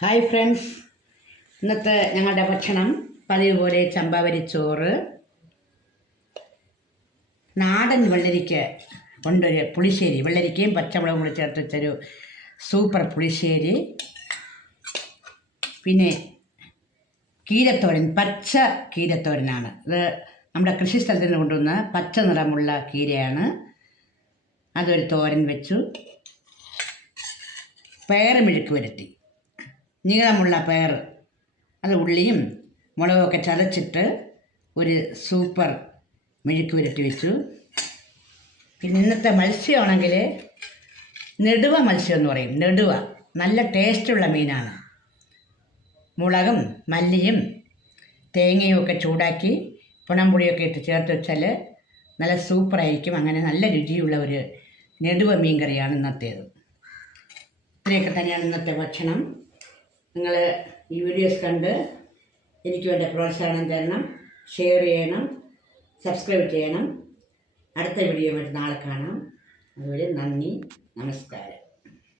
Hi friends, ഇന്നത്തെ ഞങ്ങളുടെ ഭക്ഷണം പതിവ് പോലെ ചമ്പാവരി ചോറ്, നാടൻ വെള്ളരിക്ക കൊണ്ടൊരു പുളിശ്ശേരി, വെള്ളരിക്കയും പച്ചമുളകും കൂടി ചേർത്ത് വെച്ചൊരു സൂപ്പർ പുളിശ്ശേരി, പിന്നെ കീരത്തോരൻ, പച്ച കീരത്തോരനാണ്. ഇത് നമ്മുടെ കൃഷിസ്ഥലത്തിൽ നിന്ന് കൊണ്ടുവന്ന പച്ച നിറമുള്ള കീരയാണ്. അതൊരു തോരൻ വെച്ചു. പയർ മെഴുക്ക് പുരട്ടി, നീളമുള്ള പയർ, അത് ഉള്ളിയും മുളകൊക്കെ ചതച്ചിട്ട് ഒരു സൂപ്പർ മെഴുക്ക് പുരട്ടി വെച്ചു. പിന്നെ ഇന്നത്തെ മത്സ്യമാണെങ്കിൽ നെടുവ മത്സ്യം എന്ന് പറയും. നെടുവ നല്ല ടേസ്റ്റുള്ള മീനാണ്. മുളകും മല്ലിയും തേങ്ങയും ഒക്കെ ചൂടാക്കി പുണംപൊടിയൊക്കെ ഇട്ട് ചേർത്ത് വെച്ചാൽ നല്ല സൂപ്പറായിരിക്കും. അങ്ങനെ നല്ല രുചിയുള്ള ഒരു നെടുവ മീൻ കറിയാണ് ഇന്നത്തേത്. ഇത്രയൊക്കെ തന്നെയാണ് ഇന്നത്തെ ഭക്ഷണം. നിങ്ങൾ ഈ വീഡിയോസ് കണ്ട് എനിക്ക് വേണ്ട പ്രോത്സാഹനം തരണം, ഷെയർ ചെയ്യണം, സബ്സ്ക്രൈബ് ചെയ്യണം. അടുത്ത വീഡിയോ നാളെ കാണാം. അതുവരെ നന്ദി, നമസ്കാരം.